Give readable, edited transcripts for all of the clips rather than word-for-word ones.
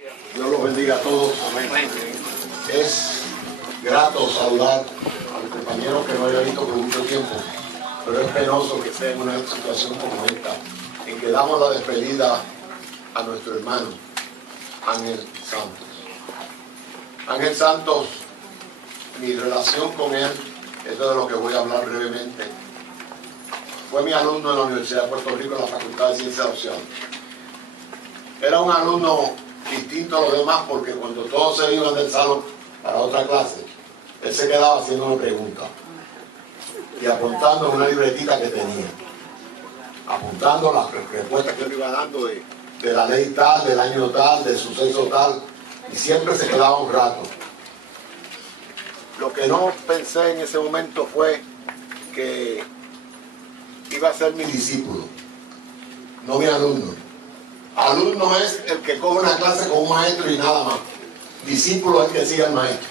Dios los bendiga a todos. Amén. Es grato saludar a mis compañeros que no había visto por mucho tiempo, pero es penoso que sea en una situación como esta, en que damos la despedida a nuestro hermano Ángel Santos. Ángel Santos, mi relación con él, esto es de lo que voy a hablar brevemente. Fue mi alumno en la Universidad de Puerto Rico en la Facultad de Ciencias Sociales. Era un alumno distinto a los demás porque cuando todos se iban del salón para otra clase, él se quedaba haciéndome preguntas y apuntando en una libretita que tenía, apuntando las respuestas que él iba dando de la ley tal, del año tal, del suceso tal, y siempre se quedaba un rato. Lo que no pensé en ese momento fue que iba a ser mi discípulo, no mi alumno. Alumno es el que coge una clase con un maestro y nada más. Discípulo es el que sigue al maestro,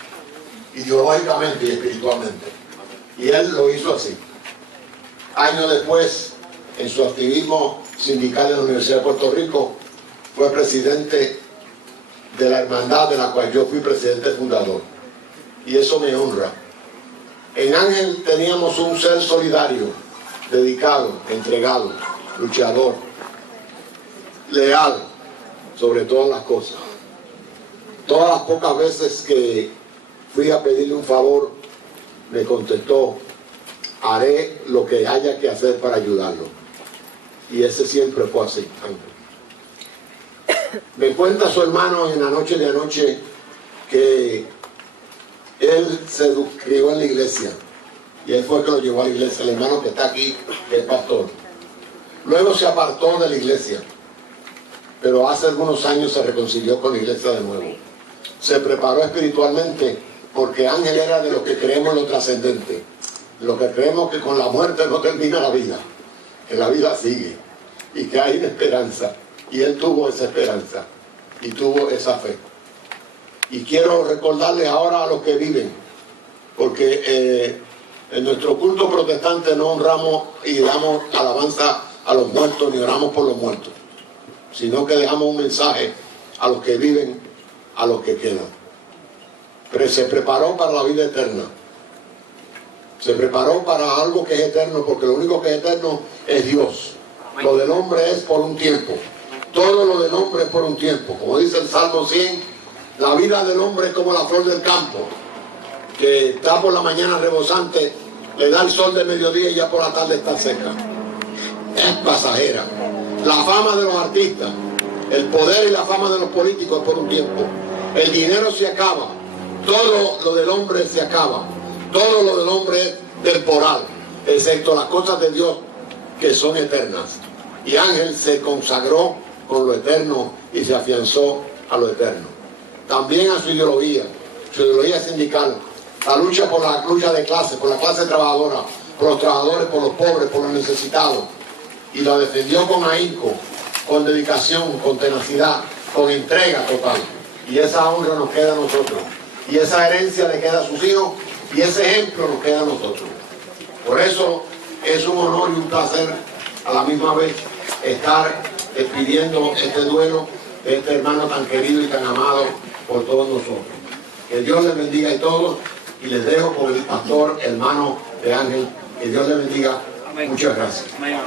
ideológicamente y espiritualmente. Y él lo hizo así. Años después, en su activismo sindical en la Universidad de Puerto Rico, fue presidente de la hermandad de la cual yo fui presidente fundador. Y eso me honra. En Ángel teníamos un ser solidario, dedicado, entregado, luchador, leal sobre todas las cosas. Todas las pocas veces que fui a pedirle un favor, me contestó: haré lo que haya que hacer para ayudarlo. Y ese siempre fue así, Ángel. Me cuenta su hermano en la noche de anoche que él se crió en la iglesia y él fue el que lo llevó a la iglesia, el hermano que está aquí, que es pastor. Luego se apartó de la iglesia, pero hace algunos años se reconcilió con la iglesia de nuevo. Se preparó espiritualmente porque Ángel era de los que creemos en lo trascendente, de los que creemos que con la muerte no termina la vida, que la vida sigue y que hay una esperanza. Y él tuvo esa esperanza y tuvo esa fe. Y quiero recordarles ahora a los que viven, porque en nuestro culto protestante no honramos y damos alabanza a los muertos ni oramos por los muertos, sino que dejamos un mensaje a los que viven, a los que quedan. Pero se preparó para la vida eterna. Se preparó para algo que es eterno, porque lo único que es eterno es Dios. Lo del hombre es por un tiempo. Todo lo del hombre es por un tiempo. Como dice el Salmo 100, la vida del hombre es como la flor del campo, que está por la mañana rebosante, le da el sol del mediodía y ya por la tarde está seca. Es pasajera. La fama de los artistas, el poder y la fama de los políticos es por un tiempo. El dinero se acaba. Todo lo del hombre se acaba. Todo lo del hombre es temporal, excepto las cosas de Dios que son eternas. Y Ángel se consagró con lo eterno y se afianzó a lo eterno. También a su ideología sindical, la lucha por la lucha de clase, por la clase trabajadora, por los trabajadores, por los pobres, por los necesitados. Y la defendió con ahínco, con dedicación, con tenacidad, con entrega total. Y esa honra nos queda a nosotros. Y esa herencia le queda a sus hijos. Y ese ejemplo nos queda a nosotros. Por eso es un honor y un placer a la misma vez estar despidiendo este duelo de este hermano tan querido y tan amado por todos nosotros. Que Dios les bendiga a todos y les dejo con el pastor hermano de Ángel. Que Dios les bendiga. Amén. Muchas gracias. Amén.